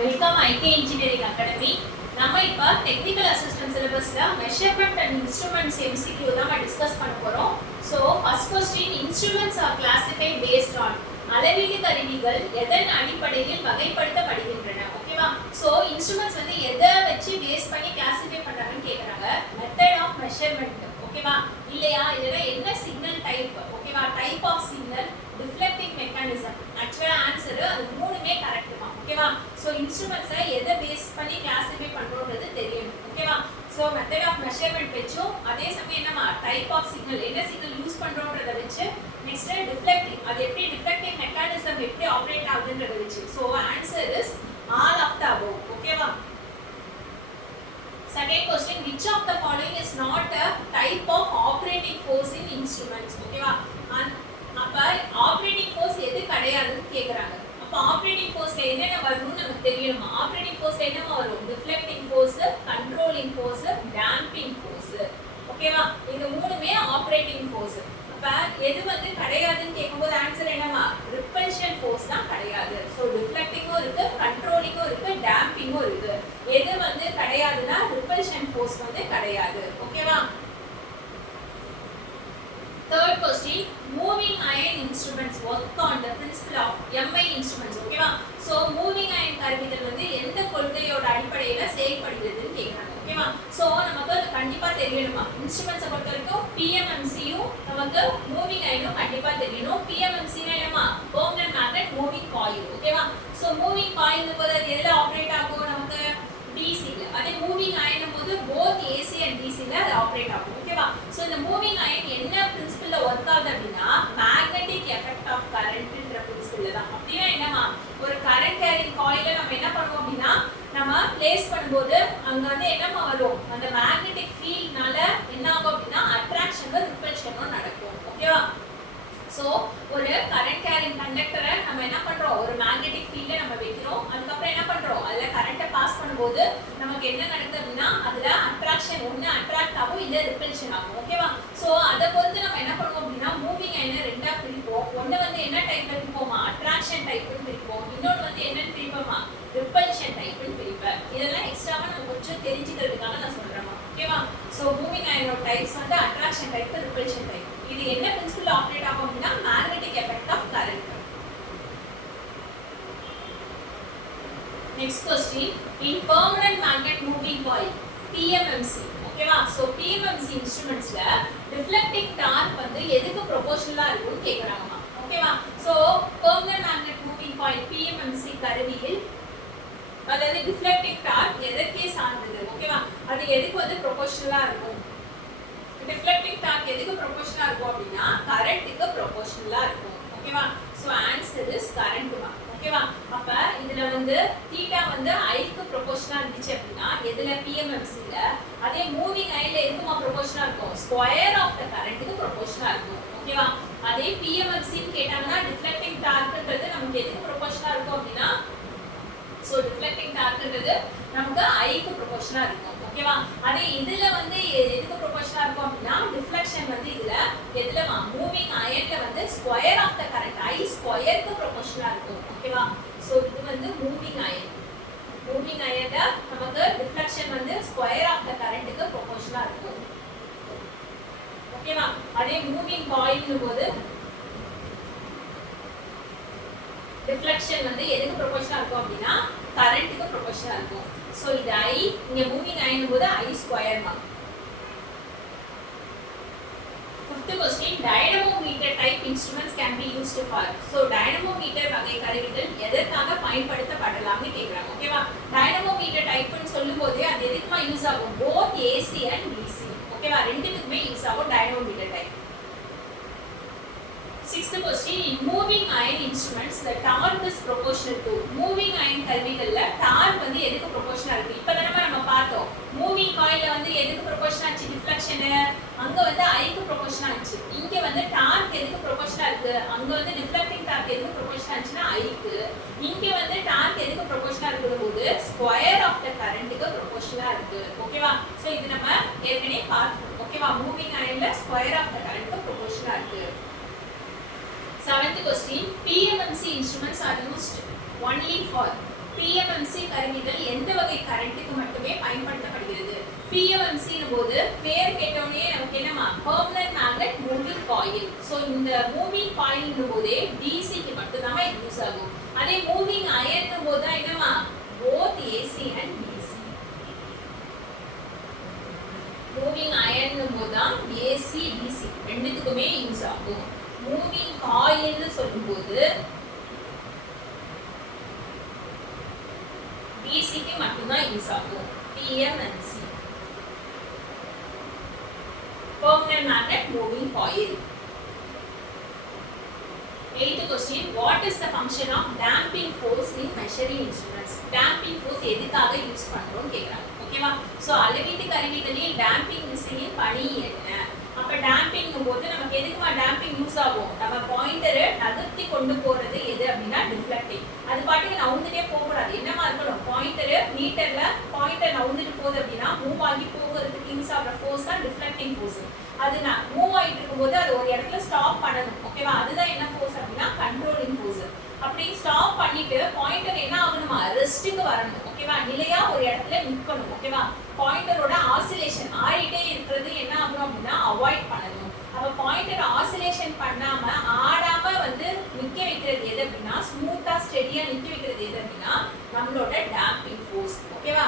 Welcome ஐகே engineering academy. நம்ம இப்போ technical assistant சிலபஸ்ல மெஷர்மெண்ட் அண்ட் இன்ஸ்ட்ருமெண்ட்ஸ் MCQ தான் டிஸ்கஸ் பண்ண போறோம். So first question, instruments are classified based on, அளவீட்டு கருவிகள் எதன் அடிப்படையில் வகைப்படுத்தப்படுகின்றன. ஓகேவா? ஸோ இன்ஸ்ட்ருமெண்ட்ஸ் வந்து எதை வச்சு பேஸ் பண்ணி கிளாசிஃபை பண்றாங்கன்னு கேட்குறாங்க. மெத்தட் ஆஃப் மெஷர்மெண்ட், ஓகேவா இல்லையா, இல்லைன்னா என்ன சிக்னல் டைப், ஓகேவா, type of signal, deflecting mechanism. ஆக்சுவலா ஆன்சர் அது மூணுமே கரெக்ட் தான். ஓகேவா? ஸோ இன்ஸ்ட்ருமெண்ட்ஸை எதை பேஸ் பண்ணி கிளாசிஃபை பண்றோன்றது தெரியணும். ஓகேவா? ஸோ மெத்தட் ஆஃப் மெஷர்மெண்ட் வச்சும், அதே சமயம் என்னமா டைப் ஆஃப் சிக்னல், என்ன சிக்னல் யூஸ் பண்றோன்றதை வச்சு, நெக்ஸ்ட் டிஃப்ளெக்டிங், அது எப்படி டிஃப்ளெக்டிங் மெக்கானிசம் எப்படி ஆப்ரேட் ஆகுதுன்றதை வச்சு. So answer is all of the above. ஓகேவா? Second question, which of the following is not a type of operating force in instruments? ஓகேவா? அப்ப ஆப்ரேட்டிங் ஃபோர்ஸ் எது கிடையாதுன்னு கேக்குறாங்க. அப்ப ஆப்ரேட்டிங் ஃபோர்ஸ்ல என்னென்ன வரும்னு நமக்கு தெரியணுமா? ஆப்ரேட்டிங் ஃபோர்ஸ்ல என்னமா வரும்? Deflecting force, controlling force, damping force. ஓகேவா? இது மூணுமே ஆப்ரேட்டிங் ஃபோர்ஸ். அப்ப எது வந்து கிடையாதுன்னு கேட்கும்போது ஆன்சர் என்னமா? ரிப்பல்ஷன் ஃபோர்ஸ் தான் கிடையாது. ஸோ டிஃப்ளெக்டிங்கும் இருக்கு, கண்ட்ரோலிங்கும் இருக்கு, டேம்பிங்கும் இருக்கு. எது வந்து கிடையாதுன்னா ரிப்பல்ஷன் ஃபோர்ஸ் வந்து கிடையாது. ஓகேவா? Third question, moving iron instruments work on the principle of MI instruments. ஓகேவா? சோ மூவிங் அயன் கருவிகள் வந்து எந்த கொள்கையோட அடிப்படையில செயல்படுகிறதுன்னு கேக்குறாங்க. ஓகேவா? சோ நமக்கு அது கண்டிப்பா தெரியணுமா? இன்ஸ்ட்ருமெண்ட்ஸை பொறுத்த வரைக்கும் PMMCயும் நமக்கு மூவிங் அயனும் கண்டிப்பா தெரியணும். PMMC னா என்னமா? Permanent magnet moving coil. ஓகேவா? சோ மூவிங் காயில் போது அது எதுல ஆபரேட் ஆகும்? நமக்கு DC ல. அதே மூவிங் அயன் போது both AC and DC ல அது ஆபரேட் ஆகும். ஓகேவா? சோ இந்த மூவிங் அயன் என்ன பிரின்சிபிள்ல வர்க் ஆகுது அப்படினா மேக்னெட்டிக் எஃபெக்ட் ஆஃப் கரண்ட்ன்ற பிரின்சிபிள்ல தான். அப்படினா என்னமா? ஒரு கரண்ட் கேரிங் காயில நம்ம என்ன பண்ணுவோம் அப்படினா நம்ம பிளேஸ் பண்ணும்போது அங்க வந்து என்னமா வரும்? அந்த மேக்னெட்டிக் ஃபீல்ட்னால என்ன ஆகும் அப்படினா அட்ராக்ஷனும் ரிப்பல்ஷனும் நடக்கும். ஓகேவா? சோ ஒரு கரண்ட் கேரிங் கண்டக்டரை நம்ம என்ன பண்றோம்? ஒரு மேக்னெட்டிக் ஃபீல்ட்ல நம்ம வைக்கிறோம். அதுக்கு அப்புறம் என்ன பண்றோம்? அதுல கரண்ட்டை பாஸ் பண்ணும்போது நமக்கு என்ன நடக்குது அப்படினா அதுல அட்ராக்ஷன் ஒண்ணு அட்ராக்ட் ஆகும், இல்ல ரிப்பல்ஷன் ஆகும். ஓகேவா? சோ அத பொறுத்து நம்ம என்ன பண்ணுவோம் அப்படினா மூவிங் அயனை ரெண்டா பிரிப்போம். ஒண்ணு வந்து என்ன டைப்ல பிரிப்போமா? அட்ராக்ஷன் டைப்னு பிரிப்போம். இன்னொரு வந்து என்னன்னு பிரிப்போமா? ரிப்பல்ஷன் டைப்னு பிரிப்போம். இதெல்லாம் எக்ஸ்ட்ராவா நம்ம கொஞ்சம் தெரிஞ்சிக்கிறதுக்காக நான் சொல்றேன். ஓகேவா? சோ மூவிங் அயனோட டைப்ஸ் வந்து அட்ராக்ஷன் டைப், ரிப்பல்ஷன் டைப். இது என்ன பிரின்சிபிள் ஆபரேட் ஆகும் அப்படினா magnetic effect of current. Next question, in permanent magnet moving coil PMMC. ஓகேவா? சோ PMMC இன்ஸ்ட்ருமெண்ட்ஸ்ல டிஃப்ளெக்டிங் டார்க் வந்து எதுக்கு ப்ரொபோர்ஷனலா இருக்கும்னு கேக்குறாங்கமா. ஓகேவா? So permanent magnet moving coil PMMC கருவியில் அதாவது டிஃப்ளெக்டிங் டார்க் எதற்கு சார்ந்தது? ஓகேவா? அது எதுக்கு வந்து ப்ரொபோர்ஷனலா இருக்கும்? டிஃப்ளெக்டிங் டார்க் எதுக்கு ப்ரொபோர்ஷனலா இருக்கும் அப்படினா கரண்ட்க்கு ப்ரொபோர்ஷனலா இருக்கும். ஓகேவா? சோ ஆன்சர் இஸ் கரண்ட் தான். ஓகேவா? அப்ப இதுல வந்து தீட்டா வந்து ஐக்கு ப்ரொபோர்ஷனலா இருந்துச்சு அப்படினா எதுல? PMMC ல. அதே மூவிங் அயன்ல எதுக்குமா ப்ரொபோர்ஷனலா இருக்கும்? ஸ்கொயர் ஆஃப் தி கரண்ட்க்கு ப்ரொபோர்ஷனலா இருக்கும். ஓகேவா? அதே PMMC ன்னு கேட்டாங்கன்னா டிஃப்ளெக்டிங் டார்க்ன்றது நமக்கு எதுக்கு ப்ரொபோர்ஷனலா இருக்கும் அப்படினா சோ டிஃப்ளெக்டிங் டார்க்ன்றது நமக்கு ஐக்கு ப்ரொபோர்ஷனலா இருக்கும். ஓகேவா? அதே இதுல வந்து எதுக்கு ப்ரொபோர்ஷனலா இருக்கும் அப்படினா டிஃப்ளெக்ஷன் வந்து இதுல எதுலமா? மூவிங் அயன்ல வந்து ஸ்கொயர் ஆஃப் தி கரண்ட் ஐ ஸ்கொயருக்கு ப்ரொபோர்ஷனலா இருக்கும். ஓகேவா? சோ இது வந்து மூவிங் அயன். மூவிங் அயன்ல நமக்கு டிஃப்ளெக்ஷன் வந்து ஸ்கொயர் ஆஃப் தி கரண்ட்க்கு ப்ரொபோர்ஷனலா இருக்கும். ஓகேவா? அதே மூவிங் காயில்னும் போது டிஃப்ளெக்ஷன் வந்து எதுக்கு ப்ரொபோர்ஷனலா இருக்கும் அப்படினா கரண்ட்க்கு ப்ரொபோர்ஷனலா இருக்கும். சோ இது I, இங்க மூவிங் அயன் போது I ஸ்கொயர் தான். Fifth question, dynamometer type instruments can be used for. So dynamometer வகை கருவிகள் எதற்காக பயன்படுத்தப்படலாம்னு கேக்குறாங்க. ஓகேவா? dynamometer type னு சொல்லும்போது அது எதுக்குமா யூஸ் ஆகும்? both AC and DC. ஓகேவா? ரெண்டுத்துக்குமே யூஸ் ஆகும் dynamometer type. Sixth question, in moving iron instruments the torque is proportional to. moving iron கருவிகள்ல டார்க் வந்து எதுக்கு ப்ரொபோர்ஷனலா இருக்கு? இப்பதானே நம்ம பார்த்தோம். மூவிங் காயில்ல வந்து எதுக்கு ப்ரொபோர்ஷனலா ஆச்சு? டிஃப்ளெக்ஷன். அங்க வந்து ஐக்கு ப்ரொபோர்ஷனலா ஆச்சு. இங்க வந்து டார்க் எதுக்கு ப்ரொபோர்ஷனலா இருக்கு? அங்க வந்து டிஃப்ளெக்டிங் டார்க் எதுக்கு ப்ரொபோர்ஷனலா ஆச்சுனா ஐக்கு. இங்க வந்து டார்க் எதுக்கு ப்ரொபோர்ஷனலா இருக்கும்போது ஸ்கொயர் ஆஃப் தி கரண்ட்க்கு ப்ரொபோர்ஷனலா இருக்கு. ஓகேவா? சோ இது நம்ம ஏற்கனவே பார்த்தோம். ஓகேவா? மூவிங் அயன்ல ஸ்கொயர் ஆஃப் தி கரண்ட்க்கு ப்ரொபோர்ஷனலா இருக்கு. Seventh question, PMMC instruments are used only for. PMMC கருவிகள் எந்த வகை கரண்ட்டுக்கு மட்டுமே பயன்படுத்தப்படுகிறது? PMMC போது பேர் கேட்டோனே நமக்கு என்னமா permanent magnet moving coil. So இந்த மூவிங் காயில் போதே DC க்கு மட்டும் தான் இது யூஸ் ஆகும். அதே மூவிங் அயர்ன் போது என்னமா both AC and DC. Moving iron போது தான் AC DC ரெண்டுத்துக்குமே யூஸ் ஆகும். மூவிங் காயில்னு சொல்லும்போது DC க்கு மட்டும் தான் யூஸ் ஆகும். PMMC permanent magnet moving coil. 8th question, what is the function of damping force in measuring instruments? Damping force எதுக்காக யூஸ் பண்றோம் கேக்குறாங்க. ஓகேவா? சோ அளவீட்டு கருவிகளில் damping விசையின் பணி என்ன? அப்ப damping போது நமக்கு எதுக்குமா damping யூஸ் ஆகும்? நம்ம பாயிண்டரை நகர்த்தி கொண்டு போறது எது அப்படினா டிஃப்ளெக்டிங். அது பாட்டுக்கு நவுந்துட்டே போக கூடாது. என்னமா இருக்கணும்? பாயிண்டர் மீட்டர்ல பாயிண்டர் நவுந்துட்டு போகுது அப்படினா மூவ் ஆகி போகிறதுக்கு யூஸ் ஆகுற ஃபோர்ஸ் தான் டிஃப்ளெக்டிங் ஃபோர்ஸ். அது நான் மூவ் ஆயிட்டு இருக்கும்போது அது ஒரு இடத்துல ஸ்டாப் பண்ணணும். ஓகேவா? அதுதான் என்ன ஃபோர்ஸ் அப்படினா கண்ட்ரோலிங் ஃபோர்ஸ். அப்படி ஸ்டாப் பண்ணிட்டு பாயிண்டர் என்ன ஆகணுமா? ரெஸ்ட்க்கு வரணும். ஓகேவா? நிலையா ஒரு இடத்துல நிக்கணும். ஓகேவா? பாயிண்டரோட ஆசிலேஷன் ஆடிட்டே இருக்கிறது என்ன ஆகணும் அப்படினா அவாய்ட் பண்ணணும். அப்ப பாயிண்டர் ஆசிலேஷன் பண்ணாம ஆடாம வந்து நிக்க வைக்கிறது எது அப்படினா ஸ்மூத்தா ஸ்டெடியா நிக்க வைக்கிறது எது அப்படினா நம்மளோட damping force. ஓகேவா?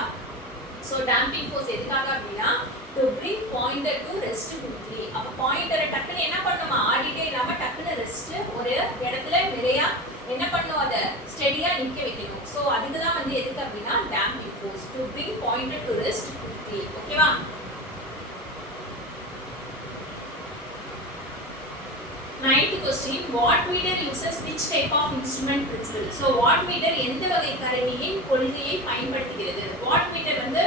சோ damping force எதுக்காக அப்படினா to bring pointer to rest quickly. அப்ப பாயிண்டரை டக்குன்னு என்ன பண்ணுமா? ஆடிட்டே இல்லாம டக்குன்னு ரெஸ்ட் ஒரு இடத்துல நிலையா என்ன பண்ணும்? அத ஸ்டெடியா நிக்க வைக்கணும். சோ அதுக்கு தான் வந்து எதுக்கு அப்படினா damping force to bring pointer to rest quickly. ஓகேவா? 9th question, wattmeter uses which type of instrument principle? So wattmeter எந்த வகை கருவியின் கொள்கையை பயன்படுத்துகிறது? wattmeter வந்து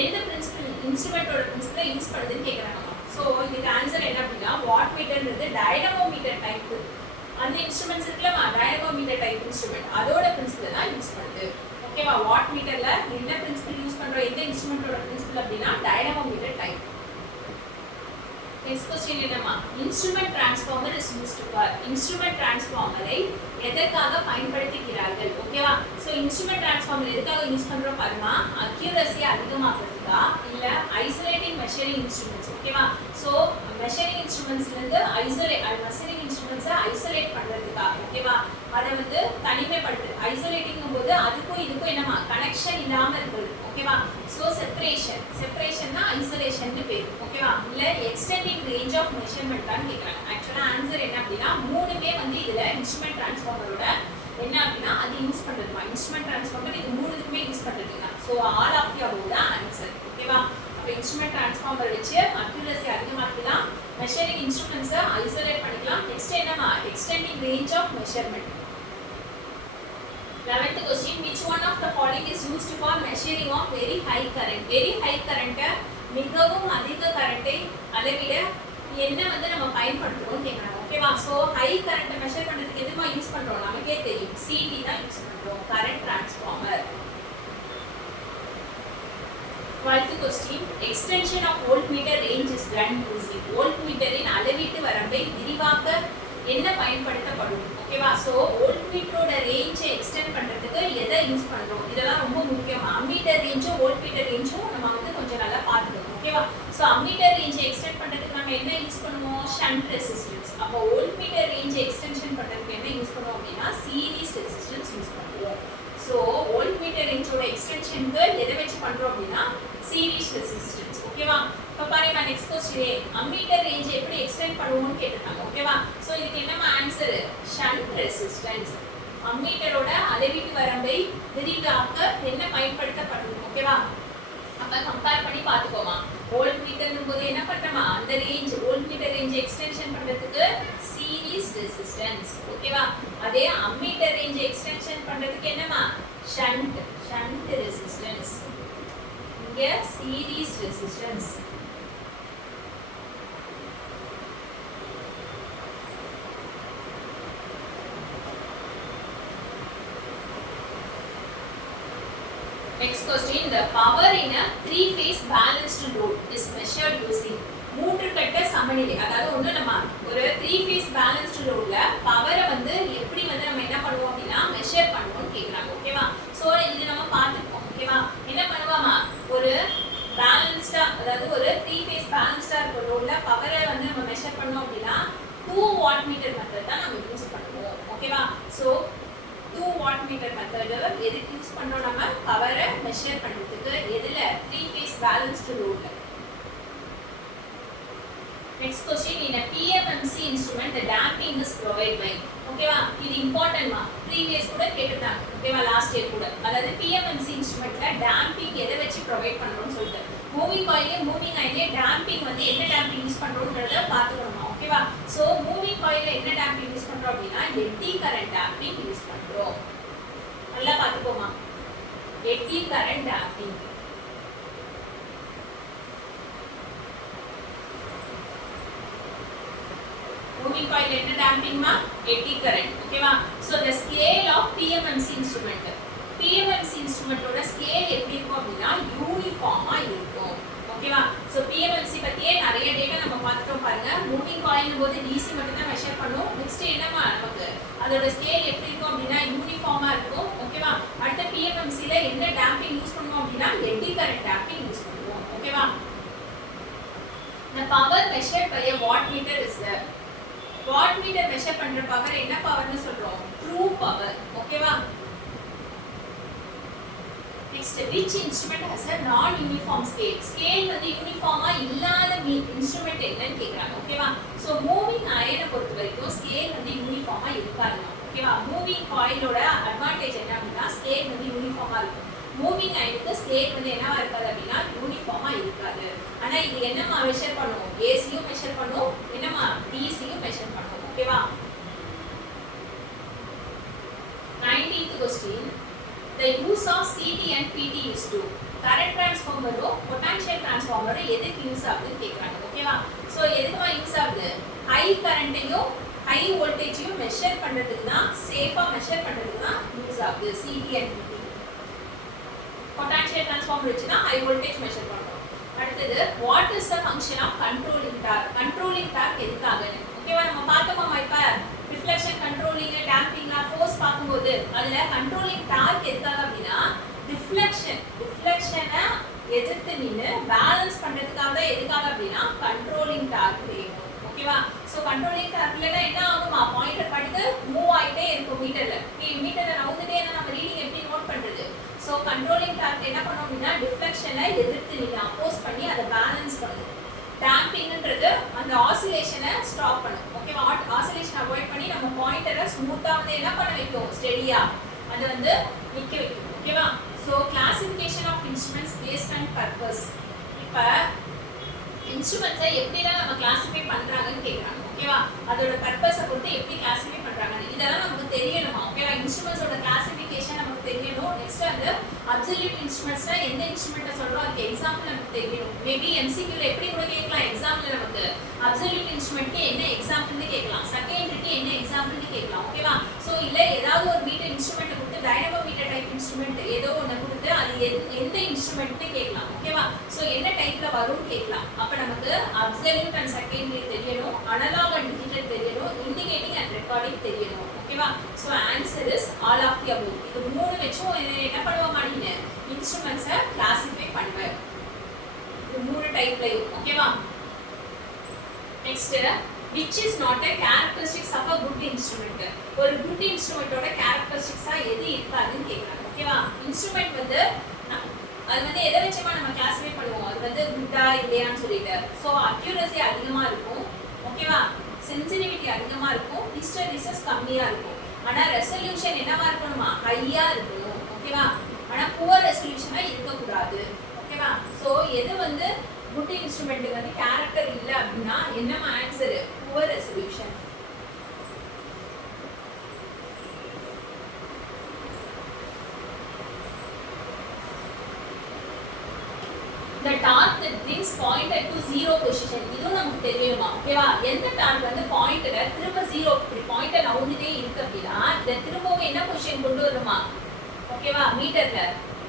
எந்த பிரின்சிபல் இன்ஸ்ட்ருமென்ட்டோட பிரின்சிபலை யூஸ் பண்ணுதுன்னு கேக்குறாங்க. சோ இதுக்கு ஆன்சர் என்ன அப்படினா வாட்மீட்டர்ன்றது டைனமோமீட்டர் டைப். அந்த இன்ஸ்ட்ருமென்ட்ஸ் இருக்குலமா டைனமோமீட்டர் டைப் இன்ஸ்ட்ருமென்ட் அதோட பிரின்சிபலை தான் யூஸ் பண்ணுது. ஓகேவா? வாட்மீட்டர்ல என்ன பிரின்சிபல் யூஸ் பண்றோம்? எந்த இன்ஸ்ட்ருமென்ட்டோட பிரின்சிபல் அப்படினா டைனமோமீட்டர் டைப். Next question என்னமா? instrument transformer is used for. instrument transformer ஐ எதற்காக பயன்படுத்துகிறார்கள்? ஓகேவா? சோ instrument transformer எதுக்காக யூஸ் பண்றோம் பாருமா? accuracy அதிகமாக்குறதுக்கா இல்ல isolating measuring instruments. ஓகேவா? சோ measuring instruments இருந்து measuring instruments isolate பண்றதுக்கா. ஓகேவா? அத வந்து தனிமைப்படுத்து. isolating போது அதுக்கும் இதுக்கும் என்னமா கனெக்ஷன் இல்லாம இருக்குது. ஓகேவா? சோ செப்பரேஷன் தான் isolation னு பேரு. ஓகேவா? இல்ல extending range of measurement தான் கேக்குறாங்க. ஆக்சுவலா ஆன்சர் என்ன அப்படினா மூணுமே வந்து இதுல இன்ஸ்ட்ருமென்ட் டிரான்ஸ்ஃபார்மரோட என்ன அப்படினா அது யூஸ் பண்றதுமா. இன்ஸ்ட்ருமென்ட் டிரான்ஸ்ஃபார்மர் இது மூணுக்குமே யூஸ் பண்றதுதான். So all of the above தான் ஆன்சர். ஓகேவா? அப்ப இன்ஸ்ட்ருமென்ட் டிரான்ஸ்ஃபார்மர் வச்சு அக்யூரசி அதிகமாக்கலாம், மெஷரிங் இன்ஸ்ட்ருமென்ட்ஸ் ஐசோலேட் பண்ணிக்கலாம். நெக்ஸ்ட் என்னமா? Extending range of measurement. 11th question, which one of the following is used for measuring of very high current? very high current மிகவும் அதிக கரண்டை அளவிட என்ன வந்து நம்ம பயன்படுத்துறோம் கேக்குறாங்க. ஓகேவா? சோ ஹை கரண்ட் மெஷர் பண்றதுக்கு எதுமா யூஸ் பண்றோம்? நமக்கே தெரியும். CT தான் யூஸ் பண்றோம். Current transformer. 12th question, extension of voltmeter range is done using. voltmeterின் அளவீட்டு வரம்பை விரிவாக்க என்ன பயன்படுத்தப்படும்? ஓகேவா? சோ வோல்ட்மீட்டரோட ரேஞ்சை எக்ஸ்டெண்ட் பண்றதுக்கு எதை யூஸ் பண்றோம்? இதெல்லாம் ரொம்ப முக்கியம். அம்மீட்டர் ரேஞ்சும் வோல்ட்மீட்டர் ரேஞ்சும் நம்ம வந்து கொஞ்சம் நல்லா பார்த்துக்கணும். ஓகேவா? சோ அம்மீட்டர் ரேஞ்சை எக்ஸ்டெண்ட் பண்றதுக்கு நம்ம என்ன யூஸ் பண்ணுவோம்? Shunt resistance. அப்ப வோல்ட்மீட்டர் ரேஞ்சை எக்ஸ்டென்ஷன் பண்றதுக்கு என்ன யூஸ் பண்ணுவோம் அப்படினா சீரிஸ் ரெசிஸ்டன்ஸ் யூஸ் பண்ணுவோம். சோ வோல்ட்மீட்டர் ரேஞ்சோட எக்ஸ்டென்ஷனுக்கு எதை வெச்சு பண்றோம் அப்படினா சீரிஸ் ரெசிஸ்டன்ஸ். ஓகேவா? இப்ப பாருங்க நெக்ஸ்ட் क्वेश्चन, அம்மீட்டர் ரேஞ்ச் எப்படி எக்ஸ்டெண்ட் பண்ணுவோம்னு கேட்டிருக்காங்க. ஓகேவா? சோ இதுக்கு என்னமா ஆன்சர்? Shunt resistance. அம்மீட்டரோட அளவீட்டு வரம்பை விரிவாக்க என்ன பயன்படுத்தப்படும்? ஓகேவா? அப்ப கம்பேர் பண்ணி பாத்துக்கோமா. வோல்ட்மீட்டர்னும் போது என்ன பண்றோமா? அந்த ரேஞ்ச் வோல்ட்மீட்டர் ரேஞ்ச் எக்ஸ்டென்ஷன் பண்றதுக்கு சீரிஸ் ரெசிஸ்டன்ஸ். ஓகேவா? அதே அம்மீட்டர் ரேஞ்ச் எக்ஸ்டென்ஷன் பண்றதுக்கு என்னமா? Shunt resistance. இங்க series resistance. Next question, the power in a three-phase balanced load is measured using. மூன்று கட்ட சமநிலை. அதாவது ஒண்ணு நம்ம ஒரு 3 phase balanced loadல பவரை வந்து எப்படி வந்து நம்ம என்ன பண்ணுவோம் அப்படினா மெஷர் பண்ணுவோம்னு கேக்குறாங்க. ஓகேவா? சோ இது நம்ம டைனமோமீட்டர் மெத்தட் எதுக்கு யூஸ் பண்றோம்? நம்ம பவரை மெஷர் பண்றதுக்கு. எதுல? 3 phase balanced load. Next question, in a PMMC instrument the damping is provided by. ஓகேவா? இது இம்பார்ட்டன்ட் மா. ப்ரீவியஸ் கூட கேட்டுட்டாங்க. ஓகேவா? லாஸ்ட் இயர் கூட. அதாவது PMMC இன்ஸ்ட்ருமென்ட்ல damping எதை வச்சு ப்ரொவைட் பண்றோம்னு சொல்லிட்டு. மூவிங் காயிலே மூவிங் ஆயிலே damping வந்து என்ன damping யூஸ் பண்றோம்ன்றத பாத்துக்கணும். ஓகேவா? சோ மூவிங் காயில என்ன damping யூஸ் பண்றோம் அப்படினா எட்டி கரண்ட் damping யூஸ் பண்றோம். நல்லா பாத்துக்கோமா. எட்டி கரண்ட் damping. moving coil என்ன damping மா? eddy current. ஓகேவா? so the scale of PMMC instrument. PMMC instrument ஓட scale எப்படி இருக்கும் அப்படினா யூனிஃபார்மா இருக்கும். ஓகேவா? so PMMC பத்தியே நிறைய டேட்டா நம்ம பார்த்துட்டோம் பாருங்க. moving coil போது DC மட்டும் தான் மெஷர் பண்ணும். நெக்ஸ்ட் என்னமா நமக்கு அதோட ஸ்கேல் எப்படி இருக்கும் அப்படினா யூனிஃபார்மா இருக்கும். ஓகேவா? அடுத்து PMMC ல என்ன damping யூஸ் பண்ணுவோம் அப்படினா eddy current damping யூஸ் பண்ணுவோம். ஓகேவா? the power measured by a wattmeter is the wattmeter measure பண்ற பவர் என்ன பவர்னு சொல்றோம்? True power. ஓகேவா? Next which instrument has a non uniform scale? Scale வந்து யூனிஃபார்மா இல்லாத இன்ஸ்ட்ருமென்ட் என்னன்னு கேக்குறாங்க. ஓகேவா? சோ மூவிங் அயனை பொறுத்த வரைக்கும் ஸ்கேல் வந்து யூனிஃபார்மா இருக்காது. ஓகேவா? மூவிங் காயிலோட அட்வான்டேஜ் என்ன அப்படினா ஸ்கேல் வந்து யூனிஃபார்மா இருக்கும். மூவிங் அயனுக்கு ஸ்கேல் வந்து என்னவா இருக்காது அப்படினா யூனிஃபார்மா இருக்காது. ஆனா இது என்னமா மெஷர் பண்ணும்? ஏசியும் மெஷர் பண்ணும், என்னமா டிசியும் மெஷர் பண்ணும். ஓகேவா? 19th question, the use of CT and PT is to current transformer potential transformer எதுக்கு யூஸ் ஆகுதுன்னு கேக்குறாங்க. ஓகேவா? சோ எதுக்குமா யூஸ் ஆகுது? ஹை கரண்ட்டையும் ஹை வோல்டேஜையும் மெஷர் பண்றதுக்கு தான், சேஃபா மெஷர் பண்றதுக்கு தான் யூஸ் ஆகுது CT and PT. potential transformer வச்சு தான் ஹை வோல்டேஜ் மெஷர் பண்றோம். அடுத்தது what is the function of controlling torque? controlling torque எதுக்காகன்னு. ஓகேவா? நம்ம பார்த்தோமா இப்ப ரிஃப்ளெக்ஷன் கண்ட்ரோலிங் டேம்பிங் ஃபோர்ஸ் பாக்கும்போது அதுல கண்ட்ரோலிங் டார்க் எதுக்காக அப்படினா ரிஃப்ளெக்ஷனை எதிர்த்து நின்னு பேலன்ஸ் பண்றதுக்காக தான். எதுக்காக அப்படினா கண்ட்ரோலிங் டார்க் வேணும். ஓகேவா? சோ கண்ட்ரோலிங் டார்க்லனா என்ன ஆகுமா? பாயிண்டர் பாட்டுக்கு மூவ் ஆயிட்டே இருக்கும் மீட்டர்ல. மீட்டர்ல நவுந்துட்டே நம்ம ரீடிங் எப்படி நோட் பண்றது? சோ கண்ட்ரோலிங் டார்க் என்ன பண்ணும் அப்படினா டிஃப்ளெக்ஷனை எதிர்த்து நின்னு அப்போஸ் பண்ணி அதை பேலன்ஸ் பண்ணும். டேம்பிங்ன்றது அந்த ஆசிலேஷனை ஸ்டாப் பண்ணும். ஓகேவா? ஆசிலேஷன் அவாய்ட் பண்ணி நம்ம பாயிண்டரை ஸ்மூத்தா வந்து என்ன பண்ண வைக்கும்? ஸ்டெடியா அது வந்து நிக்க வைக்கும். ஓகேவா? So classification of instruments based on purpose. இப்ப இன்ஸ்ட்ருமெண்ட்ஸை எப்படிலாம் நம்ம கிளாசிஃபை பண்றாங்கன்னு கேக்குறாங்க. ஓகேவா? அதோட பர்பஸை பொறுத்து எப்படி கிளாசிஃபை பண்றாங்க இதெல்லாம் நமக்கு தெரியணுமா? ஓகேவா? இன்ஸ்ட்ருமெண்ட்ஸோட கிளாசிஃபிகேஷன் நமக்கு தெரியணும். நெக்ஸ்ட் அந்த அப்சல்யூட் இன்ஸ்ட்ருமெண்ட்ஸ்ல எந்த இன்ஸ்ட்ருமெண்ட்டை சொல்றோம் அதுக்கு எக்ஸாம்பிள் நமக்கு தெரியணும். மேபி எம்சிக்யூல எப்படி கூட கேட்கலாம். எக்ஸாம்பிள் நமக்கு அப்சல்யூட் இன்ஸ்ட்ருமெண்ட்க்கு என்ன எக்ஸாம்பிள்னு கேட்கலாம், செகண்டரிக்கு என்ன எக்ஸாம்பிள்னு கேட்கலாம். ஓகேவா? சோ இல்ல ஏதாவது ஒரு மீட்டர் இன்ஸ்ட்ருமெண்ட் கொடுத்து டைனமோமீட்டர் டைப் இன்ஸ்ட்ருமெண்ட் ஏதோ ஒன்னு கொடுத்து அது எந்த இன்ஸ்ட்ருமெண்ட்னு கேட்கலாம். ஓகேவா? சோ என்ன டைப்ல வரும்னு கேட்கலாம். அப்ப நமக்கு அப்சல்யூட் அண்ட் செகண்டரி தெரியணும், அனலாக் அண்ட் டிஜிட்டல் தெரியணும், இண்டிகேட்டிங் அண்ட் ரெக்கார்டிங் தெரியணும். ஓகேவா? So answer is all of the above. இது மூணு வெச்சும் என்ன பண்ணுவாங்க நீங்க இன்ஸ்ட்ருமெண்ட்ஸை கிளாசிஃபை பண்ணுவேன். இது மூணு டைப்லயும். ஓகேவா? Next which is not a characteristics of a good instrument. ஒரு good instrumentோட characteristics எது இருக்காதுன்னு கேக்குறாங்க. ஓகேவா? இன்ஸ்ட்ருமெண்ட் வந்து அது வந்து எதை வெச்சுமா நம்ம கிளாசிஃபை பண்ணுவோம்? அது வந்து குட்டா இல்லையான்னு சொல்லிட்டு. சோ அக்யூரசி அதிகமா இருக்கும். ஓகேவா? சென்சிட்டிவிட்டி அதிகமா இருக்கும், ஹிஸ்டரிசஸ் கம்மியா இருக்கும். ஆனா ரெசல்யூஷன் என்னவா இருக்கணுமா? ஹையா இருக்கணும். ஓகேவா? ஆனா புவர் ரெசல்யூஷனா இருக்க கூடாது. ஓகேவா? சோ எது வந்து குட் இன்ஸ்ட்ருமெண்ட் வந்து கேரக்டர் இல்ல அப்படினா என்னமா answer? Poor resolution. the torque that brings pointer to zero position. இது நமக்கு தெரியணுமா? ஓகேவா? எந்த டார்க் வந்து பாயிண்டரை திரும்ப ஜீரோ பாயிண்டர் நவுந்துட்டே இருக்கு அப்படினா இத திரும்பவும் என்ன பொசிஷன் கொண்டு வரணுமா? ஓகேவா? மீட்டர்ல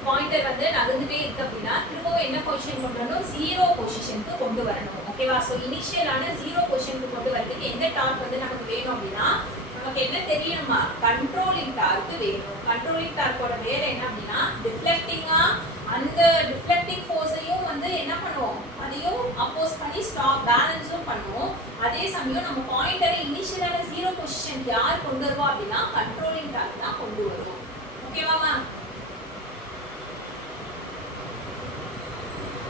பாயிண்டர் வந்து நகர்ந்துட்டே இருக்கு அப்படினா திரும்பவும் என்ன பொசிஷன் கொண்டு வரணும்? ஜீரோ பொசிஷனுக்கு கொண்டு வரணும். ஓகேவா? சோ இனிஷியலான ஜீரோ பொசிஷனுக்கு கொண்டு வரதுக்கு எந்த டார்க் வந்து நமக்கு வேணும் அப்படினா நமக்கு என்ன தெரியணுமா? கண்ட்ரோலிங் டார்க் வேணும். கண்ட்ரோலிங் டார்க்கோட வேலை என்ன அப்படினா டிஃப்ளெக்டிங்கா அந்த டிஃப்ளெக்டிங் ஃபோர்ஸையும் வந்து என்ன பண்ணுவோம்? அதையும் அப்போஸ் பண்ணி ஸ்டாப் பேலன்ஸும் பண்ணுவோம். அதே சமயம் நம்ம பாயிண்டரை இனிஷியலான ஜீரோ பொசிஷன் யார் கொண்டு வருவா அப்படினா கண்ட்ரோலிங் டார்க் தான் கொண்டு வருவோம்.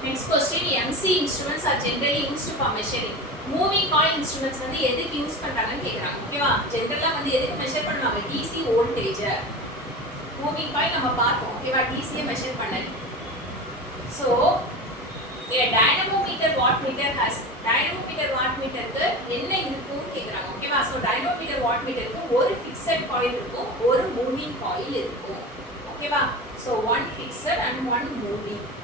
Next question, MC instruments are generally used for measuring. Moving coil instruments வந்து எதுக்கு யூஸ் பண்றாங்கன்னு கேக்குறாங்க. ஓகேவா? ஜெனரலா வந்து எதுக்கு மெஷர் பண்ணுவாங்க? DC voltage. மூவிங் காயில் நம்ம பார்த்தோம். ஓகேவா? DC மெஷர் பண்ணது. So, a dynamometer wattmeter has dynamometer wattmeterக்கு என்ன இருக்குன்னு கேக்குறாங்க. ஓகேவா? So, dynamometer wattmeterக்கு ஒரு fixed coil இருக்கும், ஒரு moving coil இருக்கும். ஓகேவா? So, one fixed and one moving.